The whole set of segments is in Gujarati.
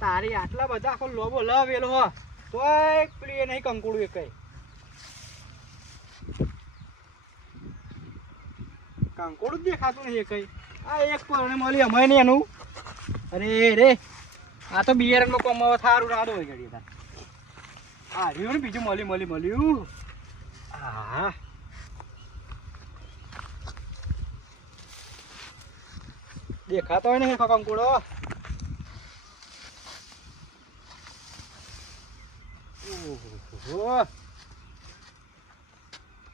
તારી આટલા બધા આખો લોબો લવેલો હો તોય પેલી એ નહીં કંકુડું એ કઈ કંકુડું જ દેખાતું નહીં એ કઈ. આ એક પરણે મળી અમે નહીં એનું. અરે રે આ તો બિયારણમાં કોમ થારું રાડો હોય ઘડી તાર. હા રહ્યું ને બીજું મળ્યું. હા દેખાતો હોય ને કંકુડો. ઓહો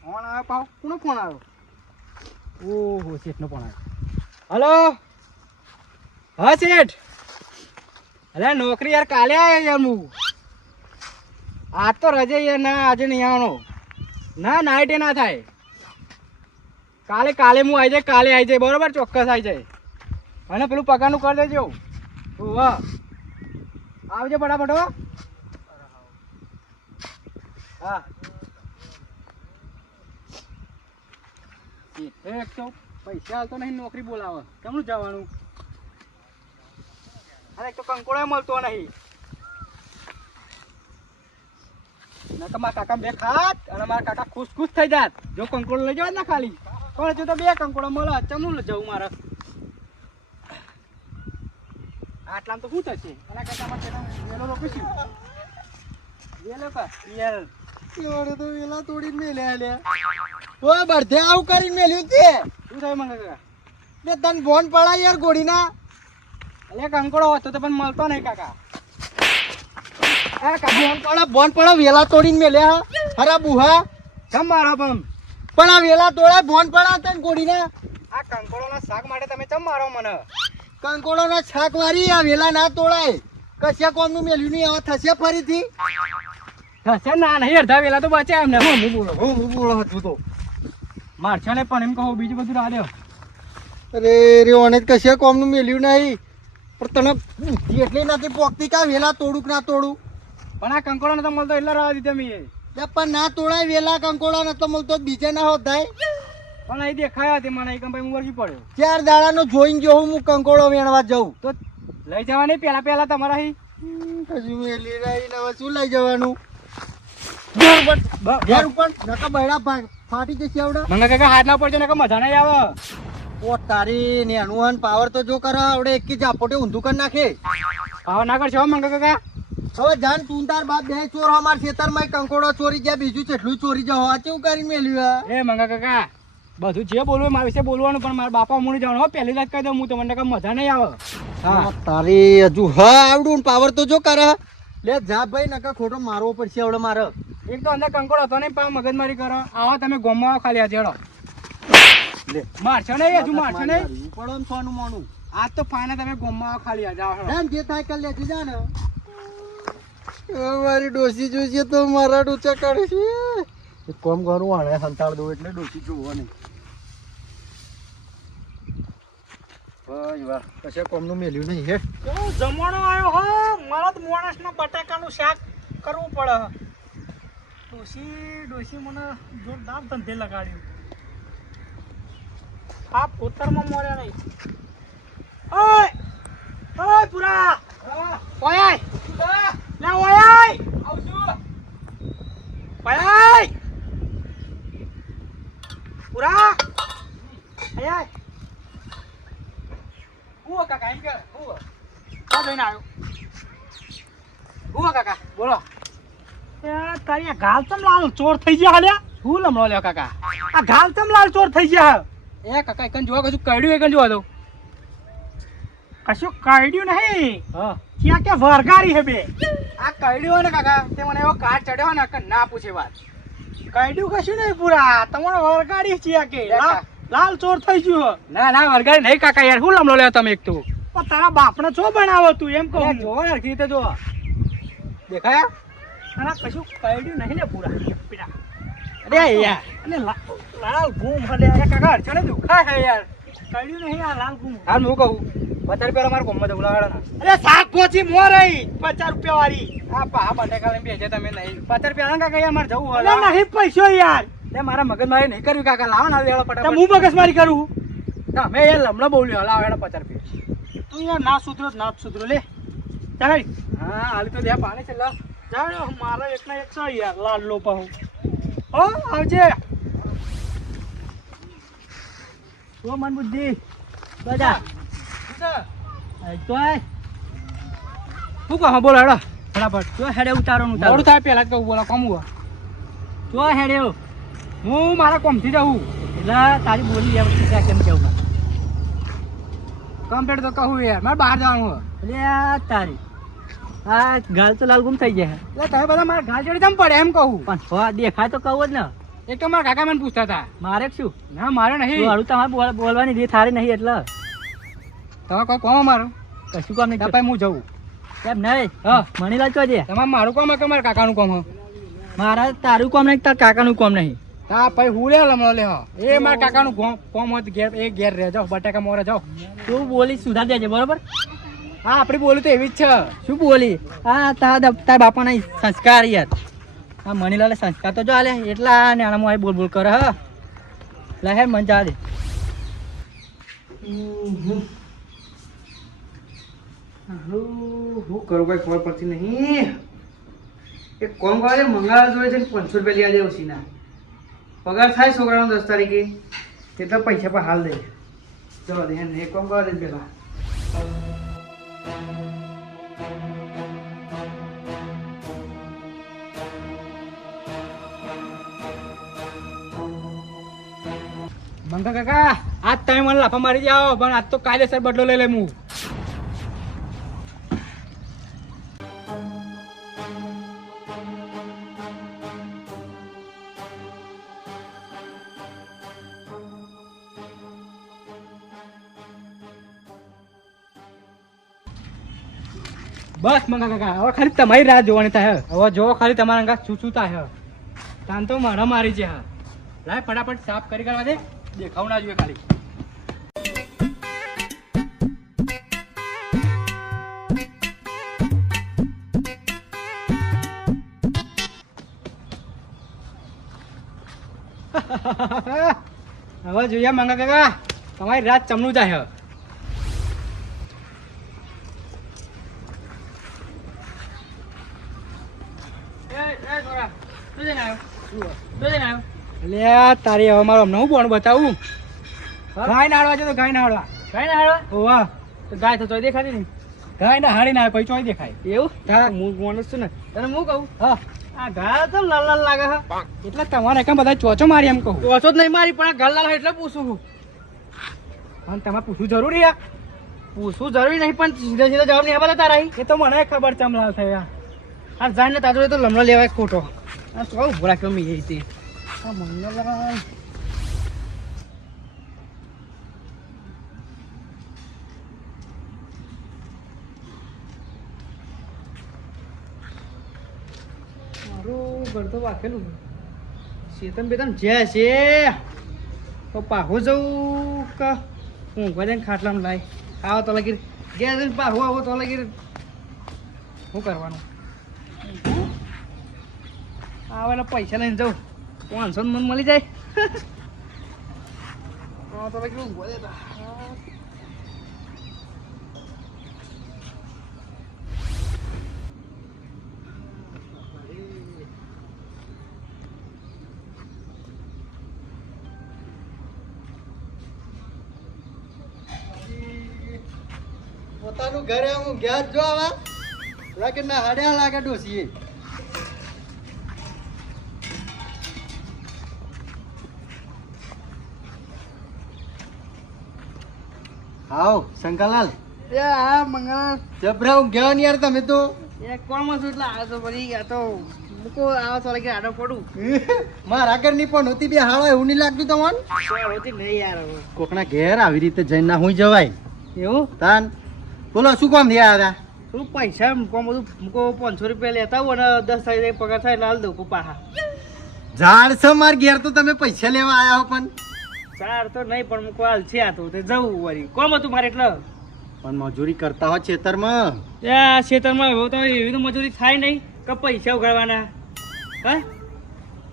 ફોન આવ્યો પાવ. કોનો ફોન આવ્યો? ઓહો શેઠનો ફોન આવ્યો. હલો હા શેઠ. અરે નોકરી યાર કાલે આવ્યો યાર હું. આજ તો રજે યાર ના આજે નહીં આવવાનો. ના નાઇટે ના થાય. કાલે હું આવી જાય. કાલે આવી જાય બરોબર ચોક્કસ આવી જાય. અને પેલું પગારનું કરી દેજો. વાહ આવજો ફટાફટ હો. હા એક તો પૈસા હાલતો નહીં નોકરી બોલાવે કેમનું જવાનું. અરે એક તો કંકોડો મળતો નહીં. ના તો મારા કાકા બે ખાત અને મારા કાકા ખુશ થઈ જાત જો કંકોડો લઈ જવાય ને ખાલી. પણ હજુ તો બે કંકોડો મળે ચમનું જવું મારે. આટલામાં તો શું થશે? એના કરતાં વેલો રોકીશું. વેલો કા યાર એવડે તો વેલા તોડીને મેલ્યા લે. ઓય બળધે આવું કરીને મેલ્યું તે. શું થયું મંગા કાકા? બે તન ફોન પડા યાર ગોડીના. અલે કંકોડો હતો તો પણ મળતો નહીં કાકા. અરે કાકા બોન પડા વેલા તોડીને મેલ્યા. હરા બુહા કેમ મારો પણ આ વેલા તોડા બોન પડા તન ગોડીના. આ કંકોડોના શાક માટે તમે ચમ મારો મને? કંકોડોના શાક મારી આ વેલા ના તોડાય. કશા કોમનું મેલ્યું નહીં હવે થશે ફરીથી. થશે ના નહીં અડધા વેલા તો બચે એમને. હું બોલો હતું તો મારછા ને પણ એમ કહો બીજું બધું રાહ દો. અરે રે ઓને કશા કોમનું મેલ્યું નહીં પણ તને બુદ્ધિ એટલી નથી પોકતી કે વેલા તોડું કે ના તોડું. પણ આ કંકોડો નતો મળતો એટલે રાહ દીધી મેં. પણ ના તોડાય વેલા કંકોડો નતો મળતો બીજે ના હોત થાય. પણ અહીં દેખાયા હતી મને ભાઈ હું વળગી પડ્યો. 4 દાડાનો જોઈને જો હું કંકોડો વેણવા જાઉં તો લઈ જવાની પેલા તમારા અહીં કશું મેલી રહી ને હવે શું લઈ જવાનું? ઘેર ઉપર નકા બૈડા ફાટી જશે આવડે. મને કાકા હાથ ના પડશે નકા મજા નહીં આવે. ઓ તારી ને અનુવાન પાવર તો જો કરે આવડે એક જ આપોટે ઊંધું કરી નાખે. પાવર ના કરશે મંગા કાકા. હવે જાન તું તાર બાપ બે ચોર અમાર ખેતરમાં કંકોડો ચોરી ગયા બીજું કેટલું ચોરી જાવ આ કેવું કરી મેલ્યું? એ મંગા કાકા બધું જે બોલવું મારા વિશે બોલવાનું પણ મારા બાપા મુણી જવાનું હો. પહેલી વાત કહી દઉં હું તમને કઈ મજા નહીં આવે. હા તારી હજુ હા આવડું પાવર તો જો કરે લે જા ભાઈ નકા ખોટો મારવો પડશે આવડે મારે. એક તો અંદર કંકોડો હતો નહીં પણ મગજમારી કરો. આવો તમે ગોમમાં ખાલી આ જેડો લે મારશો નહીં હજુ મારશો નહીં પડો ને સોનું મોનું. આજ તો ફાના તમે ગોમમાં ખાલી આ જાઓ જે થાય કર લેતી જા ને. મારી ડોસી જોઈશે તો મારા ડોચા કાઢે છે. કોમ કરું આને સંતાડ દઉં એટલે ડોસી જોવો નહીં. વાહ કશે કોમનું મેલ્યું નહીં હે. જમવાનો આવ્યો હો મારા તો માણસના બટાકાનું શાક કરવું પડે. ડોસી મને જોરદાર ધંધે લગાડ્યું. આ પોતરમાં મોર્યા નહીં. ઓય પુરા ઓય લે ઓય આવજો ઓય પુરા આય હું કાકા એમ કે હું આ જઈને આવ્યો. હું કાકા બોલો. તારી ગાલ ચમ લાલ ચોર થઈ ગયા હાલ્યા. શું લમડો લ્યો કાકા આ ગાલ ચમ લાલ ચોર થઈ ગયા? એ કાકા એકન જોવા કશું કાઢ્યું એકન જોવા દઉં. કશું કાઢ્યું નહીં. હા ક્યાં કે વરગારી હે બે. આ કાઢ્યું હોય ને કાકા તે મને એવો કાટ ચડ્યો ને કે ના પૂછે વાત. કાઢ્યું કશું નહીં પૂરા તમારો વરગાડી છે કે લાલ ચોર થઈ ગયું. ના વરગાડી નહીં કાકા યાર શું લમડો લ્યો તમે એક તો. પણ તારા બાપને છો બનાવો તું એમ કહું. જોવો ને રીતે જો દેખાયા. તારા કશું કાઢ્યું નહીં ને પૂરા. અરે યાર અને લાલ ઘૂમ હલે કાકા અડચણે દુખાય હે યાર. કાઢ્યું નહીં આ લાલ ઘૂમ. હાલ હું કહું 50 રૂપિયા મારા કોમમાં બોલાવાના. અરે શાક પહોંચી મોરઈ 50 રૂપિયા વાળી. આ પા બટાકા લઈને બેસે તમે નહીં 50 રૂપિયા કાકા યાર મારે જવું હોય નહીં પૈસો યાર. તે મારા મગજમારી નહીં કર્યું કાકા લાવો ના લેવા ફટાફટ. હું મગજમારી કરું તમે યાર લમણો બોલ્યો લાવો એના 50 રૂપિયા. તું યાર ના સુધરો લે ચાલ હા હાલી તો ત્યાં પાણી છે લા ચાલ મારો એકના એક છે યાર લાડલો પાહો ઓ આવજે ઓ મન બુદ્ધિ બજા તો શું કહો બોલો હેડો ફટાફટ જો હેડે ઉતારો થાય પેલા કહું બોલો કોમ હુआ જો હેડે હું મારા કોમથી જાઉં એટલે તારી બોલી યાર ત્યાં કેમ કેવું કમ્પ્લીટ તો કહું યાર મારે બહાર જવાનું એટલે તારી આ ગાલ તો લાલ ગુમ થઈ જાય એટલે તમે બધા મારા ગાલ જોડે તમે પડે એમ કહું પણ દેખાય તો કહું જ ને એક તો મારા કાકા મને પૂછતા હતા મારે શું ના મારે નહીં હારું તમારે બોલવાની રીત સારી નહીં એટલે તમે કોઈ કોમ મારો કશું કામ નહીં પછી હું જવું કેમ નહીં હા મણીલાલ કહો છે તમારે મારું કામ કે મારા કાકાનું કામ મારા તારું કામ નહીં તાર કાકાનું કામ નહીં હા પછી હું લે લમણો લે એ મારા કાકાનું કોમ હોય ઘેર એ ઘેર રહે જાઓ બટાકા મોરે જાઓ તું બોલી સુધાર દેજે બરોબર હા આપણી બોલી તો એવી જ છે શું બોલી હા તાર બાપાના સંસ્કાર યાર હા મણીલાલે સંસ્કાર તો જો આલે એટલા નાનામાં બોલ બોલ કરે હા લહેર મન જા દે હું કરું ભાઈ ખબર પડતી નહીં એક કોમ કરે મંગાળા જોડે છે 500 રૂપિયા લઈ આજે ઉસીના પગાર થાય છોકરાનો 10 તારીખે એટલા પૈસા પર હાલ દે ચલો દે ને એક કોમ કરે પેલા મંગા કાકા આજ તમે મને લાફા મારી જાઓ પણ આજ તો કાયદેસર બદલો લઈ લે હું બસ મંગા કાકા હવે ખાલી તમારી રાહ જોવાની થાય હવે જો ખાલી તમારા અંગા શું થાય તાન તો મારા મારી છે હા લાય ફટાફટ સાફ કરી કરવા દે દેખાવ ના જોઈએ ખાલી હવે જોઈએ મંગા કાકા તમારી રાત ચમનું જાય તારી હવે મારો નવું બોણ બતાવું ગાય નાડવા છે તો ગાય નાડવા ઓવા તો ગાય તો ચોય દેખાતી નહીં ગાય ના હાડી ના પછી ચોય દેખાય એવું હા હું બોણ છું ને તને હું કહું હા આ ગાય તો લાલ લાલ લાગે હા એટલે તમારે કેમ બધા ચોચો મારી એમ કહું ચોચો જ નહીં મારી પણ આ ગાલ લાલ એટલે પૂછું અને તમારે પૂછવું જરૂરી આ પૂછવું જરૂરી નહીં પણ સીધા સીધા જવાબ નહીં આપતા તારા એ તો મને ખબર ચમલાલ થયા આ જાય ને તાજો તો લમણો લેવાય ખોટો આ તો ઉભો રાખ્યો મેં એ રીતે આ મંગલભાઈ મારું ઘર તો વાકેલું ચેતન બેતન જે છે તો પાહો જવું કે હું ઘરે ખાટલામાં લાય આવો તો લગી ગેસ પાહો આવો તો લગી શું કરવાનું આવેલા પૈસા લઈને જાઉં 500 મન મળી જાય તો કેવું બોલે પોતાનું ઘરે હું ગેસ જો આવા લાગે ના હાડ્યા લાગે ડોસીએ આવ શંકરલાલ એ હા મંગા જબરા હું ગયો ને યાર તમે તો એ કોણ છું એટલે આ તો ફરી આ તો મૂકો આવો તો લાગે આડો પડું મારા ઘરની પણ હોતી બે હાળો એવું નહીં લાગતું તમને હોતી નહીં યાર કોકના ઘેર આવી રીતે જઈને ના હું જવાય એવું તાન બોલો શું કામ થયા હતા થોડું પૈસા મૂકો બધું મૂકો 500 રૂપિયા લેતા હોય અને 10 તારીખે પગાર થાય લાલ દઉં પાહા ઝાડ છે માર ઘેર તો તમે પૈસા લેવા આવ્યા હો પણ ચાર તો નહીં પણ મૂકો હાલ છે આ તો તે જવું વળી કોમ હતું મારે એટલે પણ મજૂરી કરતા હોય ખેતરમાં ત્યાં ખેતરમાં હવે તો એવી તો મજૂરી થાય નહીં કે પૈસા ઉગાડવાના હા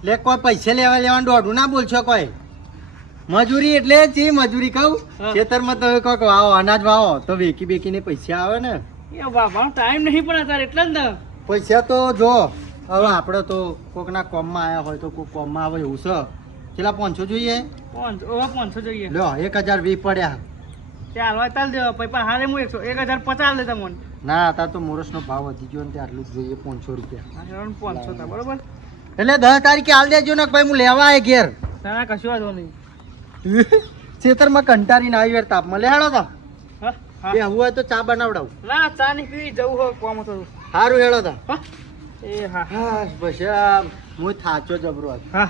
લે કોઈ પૈસા લેવાનું દોઢું ના બોલશો કોઈ મજૂરી એટલે જે મજૂરી કહું ખેતરમાં તમે કહો આવો અનાજ વાવો તો વેકી બેકીને પૈસા આવે ને એ બાપા ટાઈમ નહીં પણ અત્યારે એટલે જ ને. પૈસા તો જો હવે આપણે તો કોકના કોમમાં આવ્યા હોય તો કોક કોમમાં આવે એવું છે. પેલા 500 જોઈએ 500 જોઈએ. લ્યો 1020 પડ્યા. તે હાલવા ચાલ દેવા પૈપા હારે હું 1050 લેતા મને. ના અત્યારે તો મોરસનો ભાવ વધી ગયો ને તે આટલું જ જોઈએ 500 રૂપિયા. 500 હતા બરોબર. એટલે 10 તારીખે હાલ દેજો ને ભાઈ હું લેવા આવે ઘેર. ના કશું વાંધો નહીં. ખેતરમાં કંટારીને આવી વાર તાપમાં લે હેડો તો હા હા બે હું હોય તો ચા બનાવડાવું. ના ચા નહીં પીવી જવું હોય કોમ હતું. સારું હેડો તો. હા એ હા હા બસ આ હું થાચો જબરો હતો. હા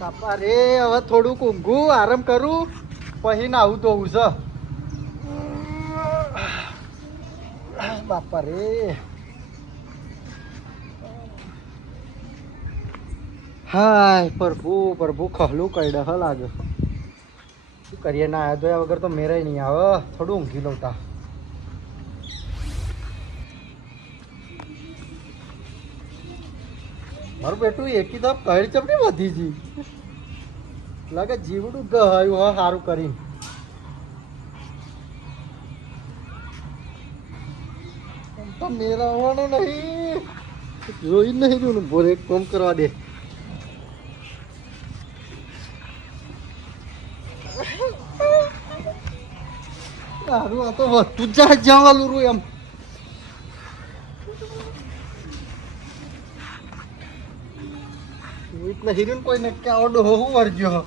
બાપા રે હવે થોડુંક ઊંઘું આરામ કરું પછી નાવું તો હું છે. બાપા રે હાય પ્રભુ પ્રભુ ખહલું કઈડે હ લાગે. શું કરીએ ના આવ્યા જોયા વગર તો મેરાય નહીં આવે. થોડું ઊંઘી લઉં તા. મારું બેટું એકી તો કઈડ ચપડી વધી જી લાગે જીવડું ગયું હા સારું કરીને. તો મેળવવાનું નહીં જોઈ નહીં રહ્યું ને બોલે કોમ કરવા દે. સારું આ તો વધતું જ જવાનું રૂ એમ. નહીં રહ્યું કોઈ નક્કી આવડો હું વળગ્યો.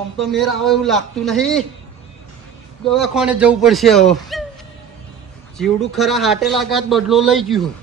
આમ તો મેર આવે એવું લાગતું નહીં. દવાખાને જવું પડશે હવે. જીવડું ખરા હાટે લાગાત બદલો લઈ ગયું.